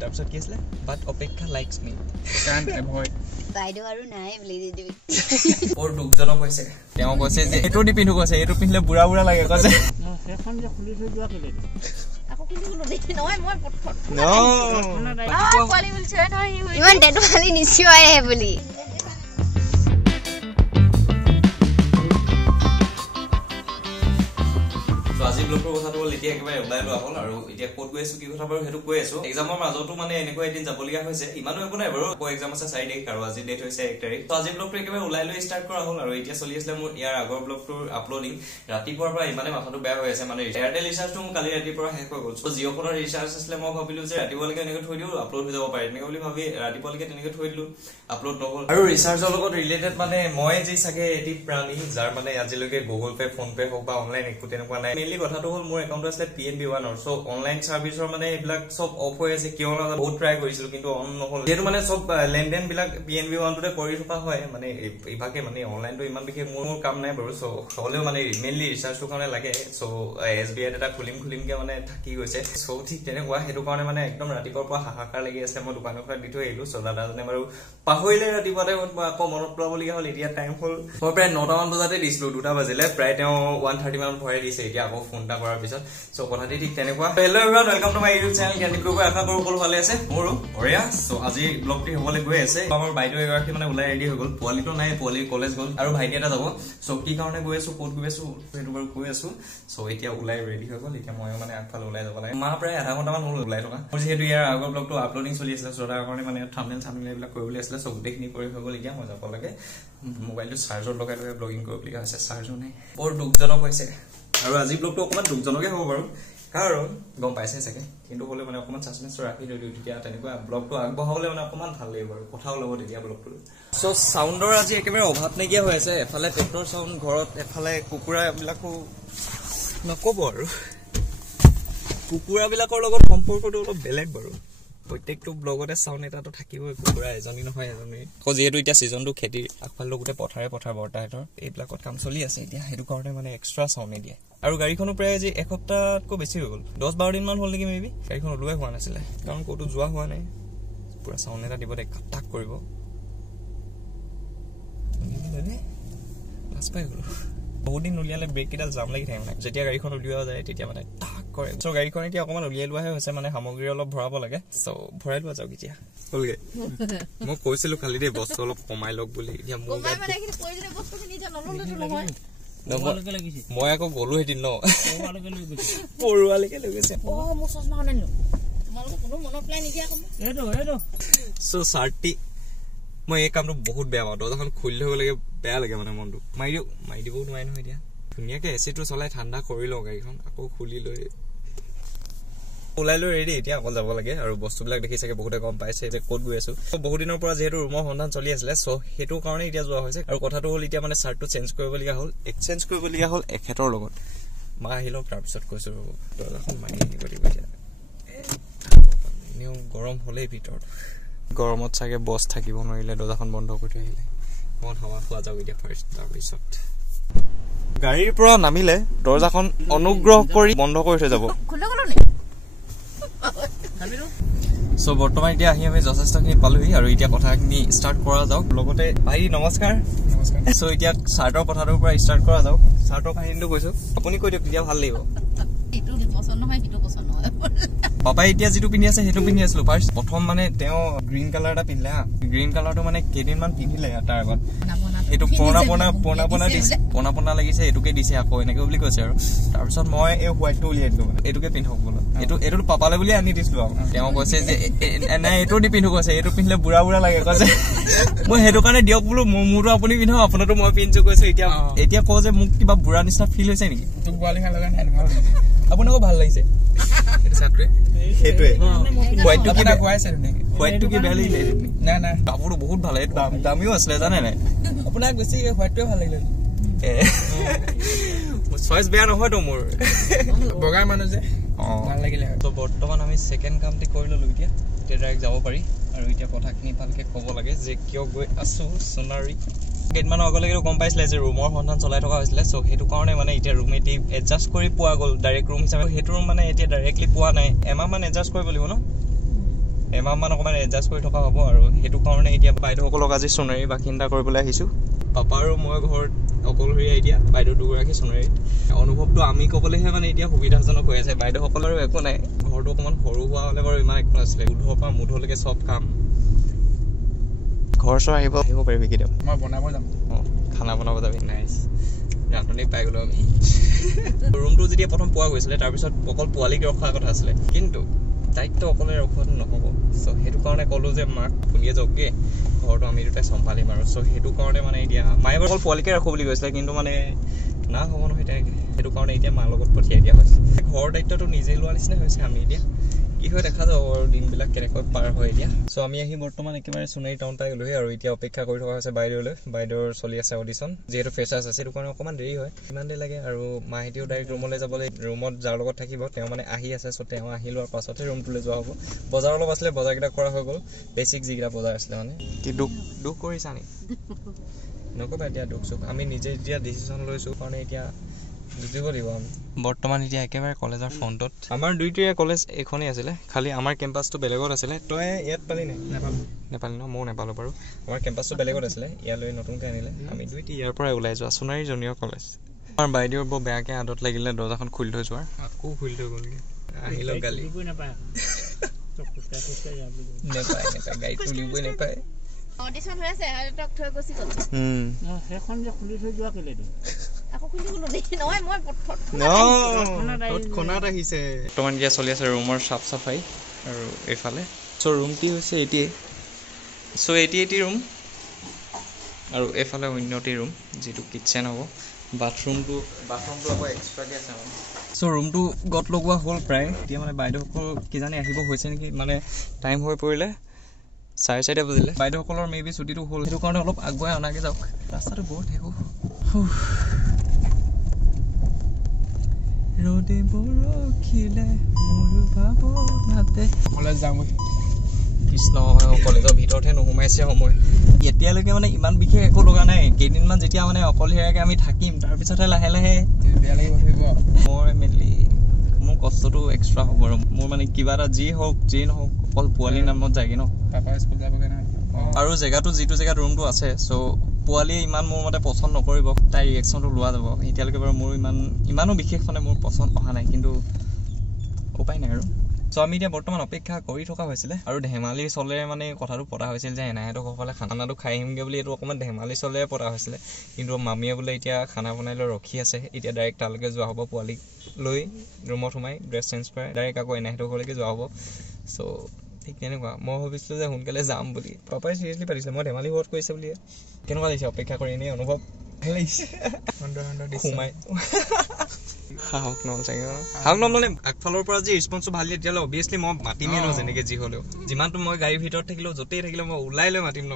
তাৰপিছত কি আছিলে বাট অপেক্ষা লাইকস মি কান এভয়েড বাইদেউ আৰু নাই বুলি দি দিবি ওর দুজনক কৈছে তেওঁ কৈছে যে এটো নিপিন্ধু কৈছে এটো পিন্ধলে বুঢ়া বুঢ়া লাগে কৈছে সেখন যে খুলি থৈ যোৱা কেলে আকৌ কিন্তু দেখি নহয় মই নো পোৱালি বুলিছে নহয় ইমান টেটু খালি নিচিওয়ে বুলি আজি ব্লগৰ কথাটো এতিয়া একেবাৰে ওলাই লোৱা হ'ল আৰু এতিয়া ক'ত গৈ আছো কি কথা বাৰু হেতু কৈ আছো এক্সামৰ মাজতো মানে এনেকৈ এদিন যাবলগীয়া হৈছে ইমানো একো নাই বাৰু আকৌ এক্সাম আছে 4 তাৰিখ আৰু আজি ডেট হৈছে 1 তাৰিখ তো আজি ব্লগটো একেবাৰে ওলাই লৈ ষ্টাৰ্ট কৰা হ'ল আৰু এতিয়া চলি আছে মোৰ ইয়াৰ আগৰ ব্লগটোৰ আপলোডিং ৰাতিপুৱাৰ পৰা ইমানে মাথাটো বেয়া হৈ আছে মানে এয়াৰটেল ৰিচাৰ্জটো মোৰ কালি ৰাতিৰ পৰা শেষ হৈ গ'ল সো জিঅ' ফোনৰ ৰিচাৰ্জ আছিলে মই ভাবিলো যে ৰাতিপুৱালৈকে এনেকৈ থৈ দিও আপলোড হৈ যাব পাৰে এনেকৈ বুলি ভাবি ৰাতিপুৱালৈকে তেনেকৈ থৈ দিলো আপলোড নহ'ল আৰু ৰিচাৰ্জৰ লগত ৰিলেটেড মানে মই যে চাগে এটি প্ৰাণী যাৰ মানে আজিলৈকে গুগল পে ফোন পে হওক বা অনলাইন একো তেনেকুৱা নাই মেইনলি কথাটো হ'ল মোৰ একাউণ্ট আছে PNB1 ৰ সো অনলাইন সাৰ্ভিসৰ মানে এইবিলাক সব অফ হৈ আছে কিয় না বহুত ট্ৰাই কৰিছিলো কিন্তু অন নহল যেটো মানে সব লেনদেন বিলাক PNB1 টোতে কৰি থকা হয় মানে ইভাগে মানে অনলাইনটো ইমান বিশেষ মোৰ কাম নাই বাৰু সো হলেও মানে মেইনলি ৰিচাৰ্জৰ কাৰণে লাগে সো SBI এটা খুলিমকে মানে থাকি গৈছে সো ঠিক তেনেকুৱা হেতু কাৰণে মানে একদম ৰাতিপুৱাৰ পৰা হাহাকাৰ লাগি আছে মই দোকানৰ পৰা দি থৈ আহিলো সো দাদাজনে বাৰু পাহৰিলে ৰাতিপুৱাতে আকৌ মনত পেলাবলগীয়া হ'ল এতিয়া টাইম হ'ল মই প্ৰায় 9টা মান বজাতে দিছিলো 2টা বাজিলে প্ৰায় তেওঁ 1:30 মানত ভৰাই দিছে এতিয়া আকৌ ফোনটা কৰাৰ পিছত সো কথাটি ঠিক তেনেকুৱা hello everyone welcome to my YouTube channel জ্ঞানী গ্ৰুপ আশা কৰো সকলো ভালে আছে মোৰো বঢ়িয়া সো আজি ব্লগটি হ'বলৈ গৈ আছে আমাৰ বাইদেউ এগৰাকী মানে ওলাই ৰেডি হৈ গ'ল পোৱালিটো নাই পোৱালি কলেজ গ'ল আৰু ভাইটি এটা যাব সো কি কাৰণে গৈ আছো ক'ত গৈ আছো সেইটো বাৰু কৈ আছো সো এতিয়া ওলাই ৰেডি হৈ গ'ল এতিয়া মই মানে আগফালে ওলাই যাব লাগে মা প্ৰায় আধা ঘণ্টা মান হ'ল ওলাই থকা মোৰ যেহেতু ইয়াৰ আগৰ ব্লগটো আপলোডিং চলি আছিল সো তাৰ কাৰণে মানে থাম্বনেল এইবিলাক কৰিবলৈ আছিল সো গোটেইখিনি কৰি হৈ গ'ল এতিয়া মই যাব লাগে মোবাইলটো চাৰ্জত লগাই ব্লগিং কৰিবলগীয়া হৈছে চাৰ্জো নাই বৰ দুখজনক হৈছে আৰু আজি ব্লগটো অকমান দুখজনকে হ'ব বাৰু কাৰণ গম পাইছে চাগে কিন্তু হলে মানে অকমান সাসপেন্স ৰাখি দিও তেতিয়া তেনেকুৱা ব্লগটো আগবঢ়াবলৈ মানে অকমান ভাল লাগিব আৰু কথা ওলাব তেতিয়া ব্লগটো সো সাউন্ডৰ আজি একেবাৰে অভাৱ নাইকিয়া হৈ আছে এফালে ট্ৰেক্টৰ সাউন্ড ঘৰত এফালে কুকুৰা বিলাকো নকব আৰু কুকুৰা বিলাকৰ লগত সম্পৰ্কটো অলপ বেলেগ বাৰু প্ৰত্যেকটো ব্লগতে সাউন্ড এটাটো থাকিবই কুকুৰা এজনী নহয় এজনী আকৌ যেহেতু এতিয়া সিজনটো খেতিৰ আগফালে গোটে পথাৰ বৰ্তাহেতৰ এইবিলাকত কাম চলি আছে এতিয়া হেতু কাৰণে মানে এক্সট্ৰা সাউন্ড দিয়ে আৰু গাড়ীখনো প্ৰায় আজি এসপ্তাহতকৈ বেছি হৈ গ'ল 10-12 দিন মান হ'ল নেকি মেবি গাড়ীখন ওলোৱাই হোৱা নাছিলে কাৰণ ক'তো যোৱা হোৱা নাই পুৰা সাউন্ড এটা দিব দে কাটাক কৰিব লাজ পাই গ'লো বহুত দিন উলিয়ালে ব্ৰেক কেইডাল জাম লাগি থাকে মানে যেতিয়া গাড়ীখন উলিওৱা যায় তেতিয়া মানে টাক কৰে সো গাড়ীখন এতিয়া অকমান উলিয়াই লোৱাহে হৈছে মানে সামগ্ৰী অলপ ভৰাব লাগে সো ভৰাই লোৱা যাওক এতিয়া হ'লগে মই কৈছিলো খালি দেই বস্তু অলপ কমাই লওক বুলি এতিয়া মোৰ মানে কি প্ৰয়োজনীয় বস্তুখিনি যে নললে নহয় মই আকৌ গলো হেদিন ন পৰুৱালৈকে লৈ গৈছে মোৰ চশমা আনিলো তোমালোকে কোনো মনত নাই নিদিয়া কম এইটো সো চাৰ্টি মই এই কামটো বহুত বেয়া পাওঁ দৰ্জাখন খুলি থব লাগে বেয়া লাগে মানে মনটো মাৰি দিবও নোৱাৰি নহয় এতিয়া ধুনীয়াকে এচিটো চলাই ঠাণ্ডা কৰি লওঁ গাড়ীখন আকৌ খুলি লৈ ওলাই লৈ ৰেডি এতিয়া অকল যাব লাগে আৰু বস্তুবিলাক দেখি চাগে বহুতে গম পাইছে যে ক'ত গৈ আছো বহুত দিনৰ পৰা যেহেতু ৰুমৰ সন্ধান চলি আছিলে সো সেইটো কাৰণে এতিয়া যোৱা হৈছে আৰু কথাটো হ'ল এতিয়া মানে চাৰ্টটো চেঞ্জ কৰিবলগীয়া হ'ল এক্সচেঞ্জ কৰিবলগীয়া হ'ল এখেতৰ লগত মা আহিলো তাৰপিছত কৈছো দৰ্জাখন মাৰি দিব লাগিব এতিয়া এনেও গৰম হ'লেই ভিতৰত গৰমত চাগে বস থাকিব নোৱাৰিলে দৰ্জাখন বন্ধ কৰি থৈ আহিলে মন হাৱা খোৱা যাওক এতিয়া ফাৰ্ষ্ট তাৰপিছত গাড়ীৰ পৰা নামিলে দৰ্জাখন অনুগ্ৰহ কৰি বন্ধ কৰি থৈ যাব সো বৰ্তমান এতিয়া আহি আমি যথেষ্টখিনি পালোহি আৰু এতিয়া কথাখিনি ষ্টাৰ্ট কৰা যাওক লগতে ভাই নমস্কাৰ সো এতিয়া চাৰ্টৰ কথাটোৰ পৰা ষ্টাৰ্ট কৰা যাওক চাৰ্টৰ কাহিনীটো কৈছো আপুনি কৈ দিয়ক তেতিয়া ভাল লাগিব এইটো পছন্দ নহয় কিটো পছন্দ নহয় পাপাই এতিয়া যেটো পিন্ধি আছে হেতু পিন্ধি আছিল ফাৰ্ষ্ট প্ৰথম মানে তেওঁ গ্ৰীন কালাৰ এটা পিন্ধিলে গ্ৰীন কালাৰটো মানে কেইদিনমান পিন্ধিলে তাৰ আগত এটো পোনা লাগিছে এটুকে দিছে আকৌ এনেকে বুলি কৈছে আৰু তাৰপিছত মই এই হোৱাইটটো উলিয়াই দিলো মানে এটুকে পিন্ধক বোলো এটো পাপালে বুলি আনি দিছিলো আৰু তেওঁ কৈছে যে নাই এটো নিপিন্ধো কৈছে এটো পিন্ধিলে বুঢ়া বুঢ়া লাগে কৈছে মই হেতু কাৰণে দিয়ক বোলো মোৰটো আপুনি পিন্ধক আপোনাৰটো মই পিন্ধছো কৈছো এতিয়া কও যে মোক কিবা বুঢ়া নিচিনা ফিল হৈছে নেকি তোক গোৱালি খালে নাই আপোনাকো ভাল লাগিছে হেতুৱে হোৱাইটটো কি খুৱাইছে নেকি হোৱাইটটো কি বেয়া লাগিলে না কাপোৰটো বহুত ভাল দামীও আছিলে জানে নাই আপোনাক বেছি হোৱাইটটোৱে ভাল লাগিলে চইচ বেয়া নহয়তো মোৰ বগা মানুহ যে ভাল লাগিলে তো বৰ্তমান আমি সেকেন্ড কামটি কৰি ললো এতিয়া ডাইৰেক্ট যাব পাৰি আৰু এতিয়া কথাখিনি ভালকে ক'ব লাগে যে কিয় গৈ আছো সোনাৰী কেইদিনমানৰ আগলৈকে গম পাইছিলে যে ৰুমৰ সন্ধান চলাই থকা হৈছিলে সো সেইটো কাৰণে মানে এতিয়া ৰুম এটি এডজাষ্ট কৰি পোৱা গ'ল ডাইৰেক্ট ৰুম হিচাপে সেইটো ৰুম মানে এতিয়া ডাইৰেক্টলি পোৱা নাই এমাহ মান এডজাষ্ট কৰিব লাগিব ন এমাহমান অকণমান এডজাষ্ট কৰি থকা হ'ব আৰু সেইটো কাৰণে এতিয়া বাইদেউসকলক আজি সোণাৰী বাসিন্দা কৰিবলৈ আহিছোঁ পাপা আৰু মই ঘৰত অকলশৰীয়া এতিয়া বাইদেউ দুগৰাকী সোণাৰীত অনুভৱটো আমি ক'বলৈহে মানে এতিয়া সুবিধাজনক হৈ আছে বাইদেউসকলৰো একো নাই ঘৰটো অকণমান সৰু হোৱা হ'লে বাৰু ইমান একো নাছিলে উধৰ পৰা মুধলৈকে চব কাম ঘৰ চৰ আহিব পাৰিবি কেতিয়াবা মই বনাব যাম অঁ খানা বনাব যাবি নাইচ ৰান্ধনি পাই গ'লো আমি ৰুমটো যেতিয়া প্ৰথম পোৱা গৈছিলে তাৰপিছত অকল পোৱালীক ৰখাৰ কথা আছিলে কিন্তু দায়িত্ব অকলে ৰখোৱাটো নহ'ব চ' সেইটো কাৰণে ক'লোঁ যে মাক খুলিয়ে যাওকগে ঘৰটো আমি দুটাই চম্ভালিম আৰু চ' সেইটো কাৰণে মানে এতিয়া মায়ে বাৰু অকল পোৱালীকে ৰাখোঁ বুলি কৈছিলে কিন্তু মানে না হ'ব নহয় তেনেকৈ সেইটো কাৰণে এতিয়া মাৰ লগত পঠিয়াই দিয়া হৈছে ঘৰৰ দায়িত্বটো নিজেই লোৱা নিচিনা হৈছে আমি এতিয়া কি হয় দেখা যাব আৰু দিনবিলাক কেনেকৈ পাৰ হয় এতিয়া চ' আমি আহি বৰ্তমান একেবাৰে সোণাৰী টাউন পাই গ'লোহি আৰু এতিয়া অপেক্ষা কৰি থকা হৈছে বাইদেউলৈ বাইদেউৰ চলি আছে অডিশ্যন যিহেতু ফ্ৰেচাৰ্ছ আছে সেইটো কাৰণে অকণমান দেৰি হয় ইমান দেৰি লাগে আৰু মাহেঁতিও ডাইৰেক্ট ৰুমলৈ যাবলৈ ৰুমত যাৰ লগত থাকিব তেওঁ মানে আহি আছে চ' তেওঁ আহি লোৱাৰ পাছতহে ৰুমটোলৈ যোৱা হ'ব বজাৰ অলপ আছিলে বজাৰকেইটা কৰা হৈ গ'ল বেছিক যিকেইটা বজাৰ আছিলে মানে কি দুখ কৰিছা নি নক'বা এতিয়া দুখ চুখ আমি নিজে এতিয়া ডিচিশ্যন লৈছোঁ কাৰণে এতিয়া বুজিব লাগিব আমি বৰ্তমান এতিয়া একেবাৰে কলেজৰ ফ্ৰণ্টত আমাৰ দুইটিৰে কলেজ এইখনেই আছিলে খালি আমাৰ কেম্পাছটো বেলেগত আছিলে তই ইয়াত পালি নাই নেপালি ন ময়ো নেপালোঁ বাৰু আমাৰ কেম্পাছটো বেলেগত আছিলে ইয়ালৈ নতুনকৈ আনিলে আমি দুইটি ইয়াৰ পৰাই ওলাই যোৱা সোণাৰী জুনিয়ৰ কলেজ আমাৰ বাইদেউৰ বৰ বেয়াকৈ আদত লাগিলে দৰ্জাখন খুলি থৈ যোৱাৰ আকৌ খুলি থৈ গ'লগৈ আহিলোঁ গালি নেপায় গাড়ী তুলিবই নেপায় অডিশ্যন হৈ আছে তক থৈ গুচি গ'ল সেইখন যে খুলি থৈ যোৱা কেলে আকৌ খুলি গ'লো দেই নহয় মই তৎক্ষণাত আহিছে বৰ্তমান এতিয়া চলি আছে ৰুমৰ চাফ চাফাই আৰু এইফালে চ' ৰুমটি হৈছে এটি ৰুম আৰু এইফালে অন্যটি ৰুম যিটো কিটচেন হ'ব বাথৰুমটো আকৌ এক্সট্ৰাকৈ আছে মানে চ' ৰুমটো গত লগোৱা হ'ল প্ৰায় এতিয়া মানে বাইদেউসকল কিজানি আহিব হৈছে নেকি মানে টাইম হৈ পৰিলে 4:30 বাজিলে বাইদেউসকলৰ মেবি ছুটিটো হ'ল সেইটো কাৰণে অলপ আগুৱাই অনাকৈ যাওক ৰাস্তাটো বহুত শেষো ৰ'দে বৰষিলে মোৰ ভাৱনাতে কলেজ যাম কৃষ্ণ কলেজৰ ভিতৰতহে নোসোমাইছে সময় এতিয়ালৈকে মানে ইমান বিশেষ একো লগা নাই কেইদিনমান যেতিয়া মানে অকলশৰীয়াকৈ আমি থাকিম তাৰপিছতহে লাহে লাহে বেয়া লাগিব মই মেলি মোৰ কষ্টটো এক্সট্ৰা হ'ব আৰু মোৰ মানে কিবা এটা যি হওক যি নহওক অকল পোৱালি নামত যায়গৈ ন পাপা স্কুল যাবগৈ নহয় আৰু জেগাটো যিটো জেগাত ৰুমটো আছে চ' পোৱালীয়ে ইমান মোৰ মতে পচন্দ নকৰিব তাই ৰিয়েকশ্যনটো লোৱা যাব এতিয়ালৈকে বাৰু মোৰ ইমানো বিশেষ মানে মোৰ পচন্দ অহা নাই কিন্তু উপায় নাই আৰু চ' আমি এতিয়া বৰ্তমান অপেক্ষা কৰি থকা হৈছিলে আৰু ধেমালি চলেৰে মানে কথাটো পতা হৈছিল যে এনাইহঁতক সকলে খানাটো খাই আহিমগৈ বুলি এইটো অকণমান ধেমালি চলেৰে পতা হৈছিলে কিন্তু মামীয়ে বোলে এতিয়া খানা বনাই লৈ ৰখি আছে এতিয়া ডাইৰেক্ট তালৈকে যোৱা হ'ব পোৱালীক লৈ ৰুমত সোমাই ড্ৰেছ চেঞ্জ কৰাই ডাইৰেক্ট আকৌ এনাইহঁতৰ ঘৰলৈকে যোৱা হ'ব চ' ঠিক তেনেকুৱা মই ভাবিছিলোঁ যে সোনকালে যাম বুলি পাপাই চিৰিয়াছলি পাতিছিলে মই ধেমালি ঘৰত কৰিছে বুলি কেনেকুৱা লাগিছে অপেক্ষা কৰি এনেই অনুভৱ ভাল লাগিছে সোমাই সাহস নহ'ল মানে আগফালৰ পৰা যি ৰেছপন্সটো ভাল দিয়ে তেতিয়াহ'লে অভিয়াছলি মই মাতিমেই ন যেনেকৈ যি হ'লেও যিমানটো মই গাড়ীৰ ভিতৰত থাকিলেও য'তেই থাকিলেও মই ওলাই লৈ মাতিম ন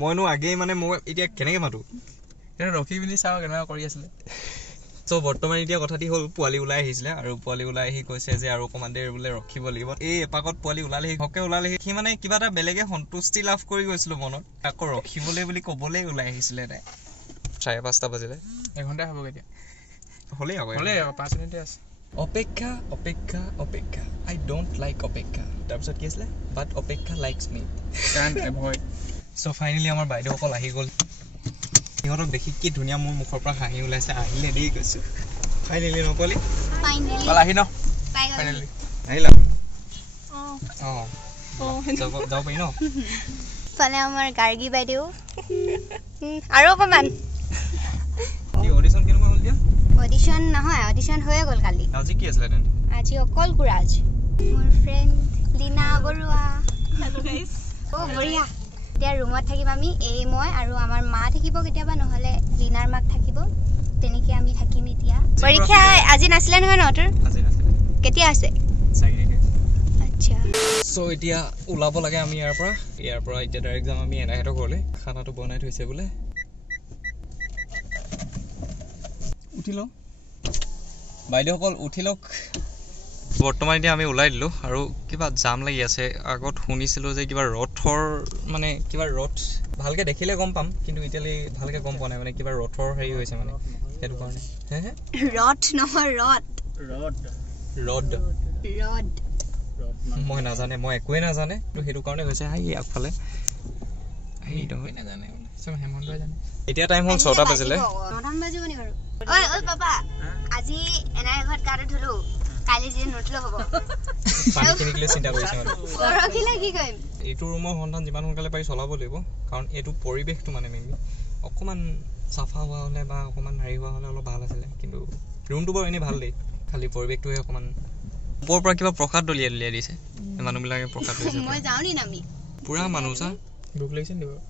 মইনো আগেই মানে মই এতিয়া কেনেকৈ মাতোঁ ৰখি পিনি চাওঁ কেনেকুৱা কৰি আছিলে চ' বৰ্তমান এতিয়া কথাটি হ'ল পোৱালি ওলাই আহিছিলে আৰু পোৱালি ওলাই আহি কৈছে যে আৰু অকণমান দেৰি বোলে ৰখিব লাগিব এই এপাকত পোৱালি ওলালেহি সি মানে কিবা এটা বেলেগে সন্তুষ্টি লাভ কৰি গৈছিলোঁ মনত আকৌ ৰখিবলৈ বুলি ক'বলৈ ওলাই আহিছিলে তাই 5:30 বাজিলে এঘণ্টাই হ'ব কেতিয়া হ'লেই আকৌ 5 মিনিটে আছে অপেক্ষা আই ডোণ্ট লাইক অপেক্ষা তাৰপিছত কি আছিলে বাট অপেক্ষা লাইকছ মি চ' ফাইনেলি আমাৰ বাইদেউসকল আহি গ'ল সিহঁতক দেখি কি ধুনীয়া মোৰ মুখৰ পৰা হাঁহি ওলাইছে আহিলে দেই কৈছোঁ ফাইনেলি নকলি আহি ন আহিলা অঁ যাব পাৰি ন ফালে আমাৰ গাৰ্গী বাইদেউ আৰু অকণমান অডিশ্যন কেনেকুৱা হ'ল দিয়া অডিশ্যন নহয় অডিশ্যন হৈয়ে গ'ল কালি আজি কি আছিলে তেন্তে আজি অকল কুৰাজ মোৰ ফ্ৰেণ্ড লীনা বৰুৱা বঢ়িয়া এতিয়া ৰুমত থাকিম আমি মই আৰু আমাৰ মা থাকিব কেতিয়াবা নহ'লে লীনাৰ মাক থাকিব তেনেকৈ আমি থাকিম এতিয়া পৰীক্ষা আজি নাছিলে নহয় ন তোৰ কেতিয়া আছে আচ্ছা চ' এতিয়া ওলাব লাগে আমি ইয়াৰ পৰা এতিয়া ডাইৰেক্ট যাম আমি এনাইহঁতৰ ঘৰলৈ খানাটো বনাই থৈছে বোলে উঠি লওঁ বাইদেউসকল উঠি লওক বৰ্তমান এতিয়া আমি ওলাই দিলোঁ আৰু কিবা জাম লাগি আছে আগত শুনিছিলোঁ যে কিবা ৰথৰ মানে কিবা ৰথ ভালকৈ দেখিলে গম পাম কিন্তু এতিয়ালৈ ভালকৈ গম পোৱা নাই মানে কিবা ৰথৰ হেৰি হৈছে মানে সেইটো কাৰণে ৰথ নহয় ৰথ মই নাজানে মই একোৱে নাজানে তো সেইটো কাৰণে হৈছে হাই আগফালে একোৱে নাজানে চব হেমন্তই জানে এতিয়া টাইম হ'ল 6টা বাজিলে 9টা বাজিব নি বাৰু ঐ পাপা আজি এনাই ঘৰত গাটো ধুলো কালি যে নুঠলো হ'ব পানী কিনিলে চিন্তা কৰিছে মানে পৰখিলে কি কৰিম এইটো ৰুমৰ সন্ধান যিমান সোনকালে পাৰি চলাব লাগিব কাৰণ এইটো পৰিৱেশটো মানে মেইনলি অকমান চাফা হোৱা হলে বা অকমান হেৰি হোৱা হলে অলপ ভাল আছিলে কিন্তু ৰুমটো বাৰু এনেই ভাল দেই খালি পৰিৱেশটোৱে অকমান ওপৰৰ পৰা কিবা প্ৰসাদ দলিয়াই দিছে মানুহবিলাকে প্ৰসাদ লৈছে মই যাওঁ নি নামি পুৰা মানুহ চা ভোক লাগিছে নি বাৰু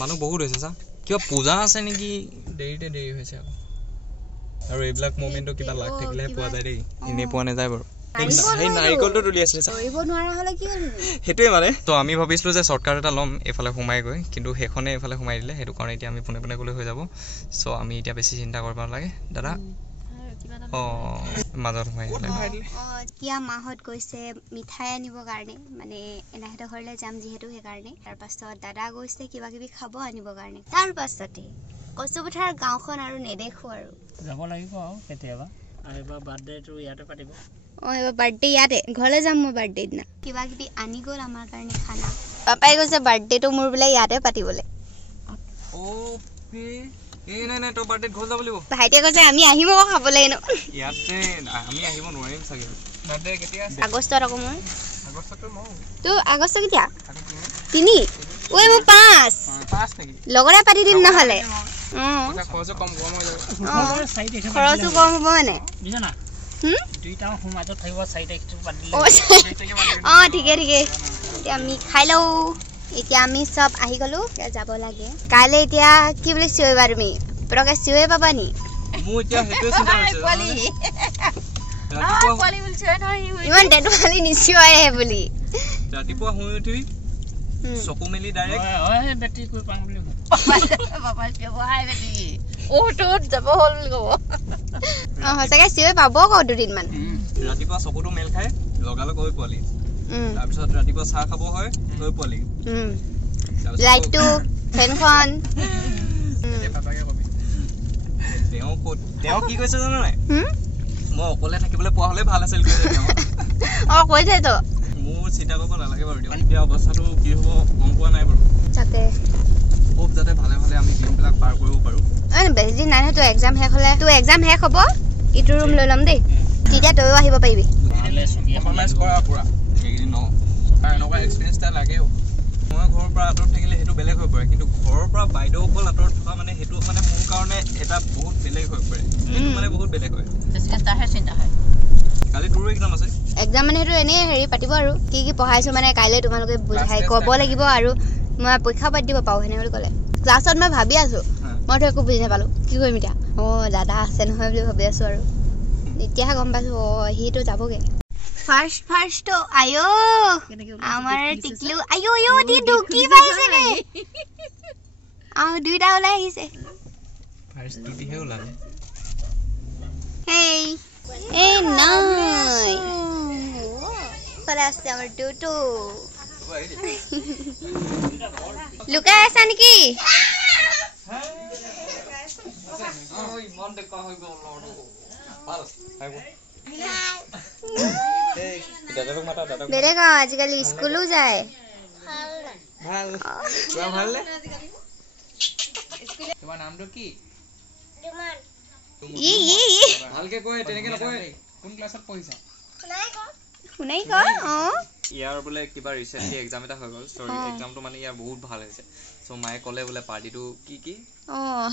মানুহ বহুত হৈছে চা কিবা পূজা আছে নেকি দেৰি হৈছে আৰু এইবিলাক মোমেণ্টটো কিবা লাগ থাকিলে পোৱা যায় দেই এনেই পোৱা নাযায় বাৰু সেই নাৰিকলটো তুলি আছিলে কৰিব নোৱাৰা হলে কি হ'ল সেইটোৱে মানে তো আমি ভাবিছিলো যে শ্বৰ্টকাট এটা ল'ম এইফালে সোমাই গৈ কিন্তু সেইখনে এইফালে সোমাই দিলে সেইটো কাৰণে এতিয়া আমি পোনে গ'লে হৈ যাব চ' আমি এতিয়া বেছি চিন্তা কৰিব নালাগে দাদা মাজত সোমাই দিলে কিয়া মাহত গৈছে মিঠাই আনিবৰ কাৰণে মানে এনাহঁতৰ ঘৰলৈ যাম যিহেতু সেইকাৰণে তাৰপাছত দাদা গৈছে কিবা কিবি খাব আনিবৰ কাৰণে তাৰপাছতে কচুপথাৰ গাঁওখন আৰু নেদেখো আৰু যাব লাগিব আৰু কেতিয়াবা এইবাৰ বাৰ্থডেটো ইয়াতে পাতিব এইবাৰ বাৰ্থডে ইয়াতে ঘৰলৈ যাম মই বাৰ্থডে দিনা কিবা কিবি আনি গ'ল আমাৰ কাৰণে খানা পাপাই কৈছে বাৰ্থডেটো মোৰ বোলে ইয়াতে পাতিবলৈ নাই তোৰ বাৰ্থডেত ঘৰ যাব লাগিব ভাইটিয়ে কৈছে আমি আহিম আকৌ খাবলৈ ন ইয়াতে আমি আহিব নোৱাৰিম চাগে বাৰ্থডে কেতিয়া আছে আগষ্টত আকৌ মোৰ আগষ্টটো মই তো আগষ্ট কেতিয়া 3 ঐ মোৰ 5 নেকি লগতে পাতি দিম নহ'লে খৰচো কম হৈ যাব খৰচো কম হ'ব মানে বুজিছা দুইটা মাজত থাকিব 4 তাৰিখটো পাতিলে ঠিকে এতিয়া আমি খাই লওঁ এতিয়া আমি চব আহি গ'লো এতিয়া যাব লাগে কাইলৈ এতিয়া কি বুলি চিঞৰিবা তুমি পটকে চিঞৰি পাবা নি মোৰ এতিয়া সেইটোৱে চিন্তা হৈছে ইমান তেতুৱালি নিচিঞৰে বুলি ৰাতিপুৱা শুই উঠি চকু মেলি ডাইৰেক্ট বেটি কৈ পাম বুলি সঁচাকে চিঞৰি পাব আকৌ দুদিনমান ৰাতিপুৱা চকুটো মেল খাই লগালগ হৈ পোৱালি তাৰপিছত ৰাতিপুৱা চাহ খাব হয় লৈ পোৱালি লাইটটো ফেনখন তেওঁ কি কৈছে জানো নাই মই অকলে থাকিবলৈ পোৱা হলে ভাল আছিল কৈছেতো মোৰ চিন্তা কৰিব নালাগে বাৰু এতিয়া অৱস্থাটো কি হ'ব গম পোৱা নাই বাৰু তাকে খুব যাতে ভালে ভালে আমি দিনবিলাক পাৰ কৰিব পাৰোঁ বেছি দিন নাই তোৰ এক্সাম শেষ হ'লে তোৰ এক্সাম শেষ হ'ব ইটো ৰুম লৈ ল'ম দেই তেতিয়া তইও আহিব পাৰিবি পাৰফৰ্মেঞ্চ কৰা পুৰা এইকেইদিন এনেকুৱা এক্সপিৰিয়েঞ্চ এটা লাগেও মই ঘৰৰ পৰা আঁতৰত থাকিলে সেইটো বেলেগ হৈ পৰে কিন্তু ঘৰৰ পৰা বাইদেউসকল আঁতৰত থকা মানে সেইটো মানে মোৰ কাৰণে এটা বহুত বেলেগ হৈ পৰে সেইটো মানে বহুত বেলেগ হয় কালি তোৰো এক্সাম আছে এক্সাম মানে সেইটো এনেই হেৰি পাতিব আৰু কি কি পঢ়াইছো মানে কাইলৈ তোমালোকে বুজাই ক'ব লাগিব আৰু মই পৰীক্ষা পাতি দিব পাৰোঁ সেনে বুলি ক'লে ক্লাছত মই ভাবি আছো মইতো একো বুজি নাপালো কি কৰিম এতিয়া দাদা আছে নহয় বুলি ভাবি আছো আৰু এতিয়াহে গম পাইছো সিটো যাবগে ফাৰ্ষ্ট আয়ো আমাৰ টিকলু আয়ো দি ঢুকি পাইছে নে দুইটা ওলাই আহিছে ফাৰ্ষ্ট দুটিহে ওলালে হেই এই নাই ফালে আছে আমাৰ দুটো লুকাই আছা নেকি বেলেগ আজিকালি স্কুলো যায় তোমাৰ নামটো কি ভালকে কয় তেনেকে নকয় কোন ক্লাছত পঢ়িছা শুনাই ক ইয়াৰ বোলে কিবা ৰিচেণ্টলি এক্সাম এটা হৈ গ'ল সৰি এক্সামটো মানে ইয়াৰ বহুত ভাল হৈছে চ' মায়ে ক'লে বোলে পাৰ্টিটো কি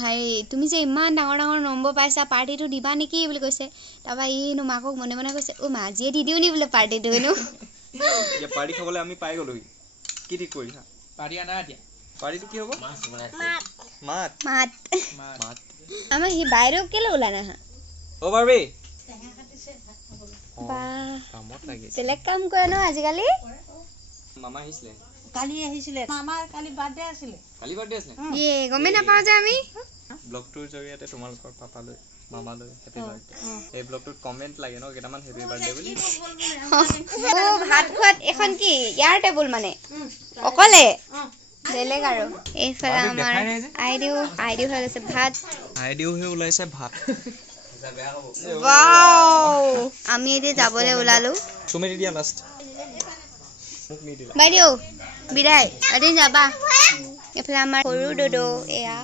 হেৰি তুমি যে ইমান ডাঙৰ নম্বৰ পাইছা পাৰ্টিটো দিবা নেকি বুলি কৈছে তাৰপৰা ইনো মাকক মনে মনে কৈছে মা আজিয়ে দি দিওঁ নি বোলে পাৰ্টিটো হেনো এতিয়া পাৰ্টি খাবলৈ আমি পাই গ'লো কি ঠিক কৰিছা পাৰ্টি আনা এতিয়া পাৰ্টিটো কি হ'ব মাত আমাৰ সি বাইদেউ কেলৈ ওলাই নাহা বাৰ্বি বেলেগ কাম কৰে ন আজিকালি মামা আহিছিলে কালি বাৰ্থডে আছিলে গমেই নাপাওঁ যে আমি ব্লগটোৰ জৰিয়তে তোমালোকৰ পাপালৈ মামালৈ হেপী বাৰ্থডে এই ব্লগটোত কমেণ্ট লাগে ন কেইটামান হেপী বাৰ্থডে বুলি ভাত খোৱাত এখন কি ইয়াৰ টেবুল মানে অকলে বেলেগ আৰু এইফালে আমাৰ আইডিও হৈ গৈছে ভাত আইডিওহে ওলাইছে ভাত আমি এতিয়া যাবলৈ ওলালো চুমেৰি দিয়া লাষ্ট মোক নিদিলা বাইদেউ বিদায় এদিন যাবা এফালে আমাৰ সৰু দদো এয়া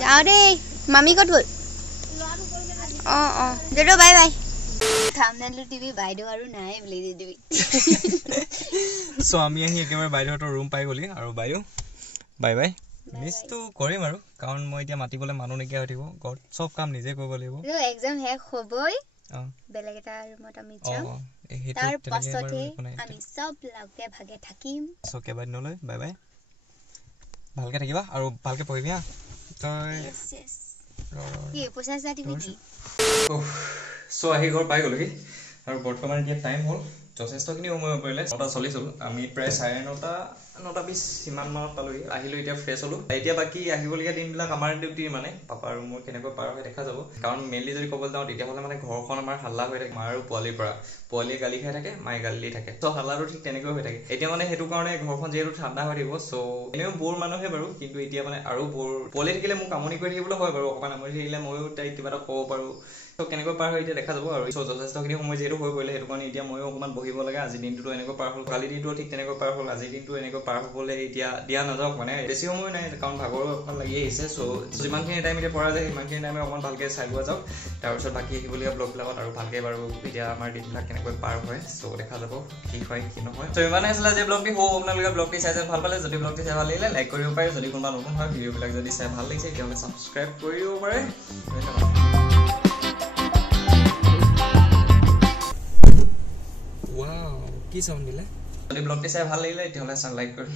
যাওঁ দেই মামি ক'ত গ'ল দদো বাই বাই থাম্বনেইলটো দিবি বাইদেউ আৰু নাই বুলি দি দিবি সো আমি আহি একেবাৰে বাইদেউহঁতৰ ৰুম পাই গ'লি আৰু বাইদেউ বাই বাই মিছটো কৰিম আৰু কাৰণ মই এতিয়া মাতিবলৈ মানুহ নাইকিয়া হৈ থাকিব ঘৰত চব কাম নিজে কৰিব লাগিব এক্সাম শেষ হ'বই বেলেগ এটা ৰুমত আমি যাম তাৰ পাছতে আমি চব লগে ভাগে থাকিম সো কেইবাদিনলৈ বাই বাই ভালকে থাকিবা আৰু ভালকে পঢ়িবি হা তই কি পইচা চা দিবি কি সো আহি ঘৰ পাই গ'লোহি আৰু বৰ্তমান এতিয়া টাইম হ'ল যথেষ্টখিনি সময় হৈ পৰিলে 9টা 40 হ'ল আমি প্ৰায় 9:30 সিমান মানত পালোহি আহিলো এতিয়া ফ্ৰেছ হ'লো এতিয়া বাকী আহিবলগীয়া দিনবিলাক আমাৰ ডিউটি মানে পাপা আৰু মোৰ কেনেকৈ পাৰ হৈ দেখা যাব কাৰণ মেইনলি যদি ক'বলৈ যাওঁ তেতিয়াহ'লে মানে ঘৰখন আমাৰ হাল্লা হৈ থাকে মা আৰু পোৱালিৰ পৰা পোৱালিয়ে গালি খাই থাকে মায়ে গালি দি থাকে ত' হাল্লাটো ঠিক তেনেকৈ হৈ থাকে এতিয়া মানে সেইটো কাৰণে ঘৰখন যিহেতু ঠাণ্ডা হৈ থাকিব চ' এনেও বৰ মানুহে বাৰু কিন্তু এতিয়া মানে আৰু বৰ পোৱালি থাকিলে মোক আমনি কৰি থাকিবলৈ হয় বাৰু অকণমান আমনি থাকিলে ময়ো তাইক কিবা এটা ক'ব পাৰোঁ ত' কেনেকৈ পাৰ হৈ এতিয়া দেখা যাব আৰু যথেষ্টখিনি সময় যিহেতু হৈ পৰিলে সেইটো কাৰণে এতিয়া ময়ো অকণমান বহিব লাগে আজিৰ দিনটোতো এনেকৈ পাৰ হ'ল কালি দিনটোও ঠিক তেনেকৈ পাৰ হ'ল আজিৰ দিনটো এনেকৈ পাৰ হ'বলৈ এতিয়া দিয়া নাযাওক মানে বেছি সময় নাই কাৰণ ভাগৰো অকণমান লাগি আহিছে চ' যিমানখিনি টাইম এতিয়া পৰা যায় সিমানখিনি টাইমে অকণমান ভালকৈ চাই লোৱা যাওক তাৰপিছত বাকী আহিবলগীয়া ব্লগবিলাকত আৰু ভালকৈ বাৰু এতিয়া আমাৰ দিনবিলাক কেনেকৈ পাৰ হয় চ' দেখা যাব কি হয় কি নহয় চ' ইমানে আছিলে যে ব্লগটি হওক আপোনালোকে ব্লগটি চাই ভাল পালে যদি ব্লগটি চাই ভাল লাগিলে লাইক কৰিব পাৰে যদি কোনোবা নতুন হয় ভিডিঅ'বিলাক যদি চাই ভাল লাগিছে তেতিয়াহ'লে ছাবস্ক্ৰাইব কৰি দিব পাৰে ধন্যবাদ কি চাউণ্ড দিলে যদি ব্লগটি চাই ভাল লাগিলে তেতিয়াহ'লে লাইক কৰিম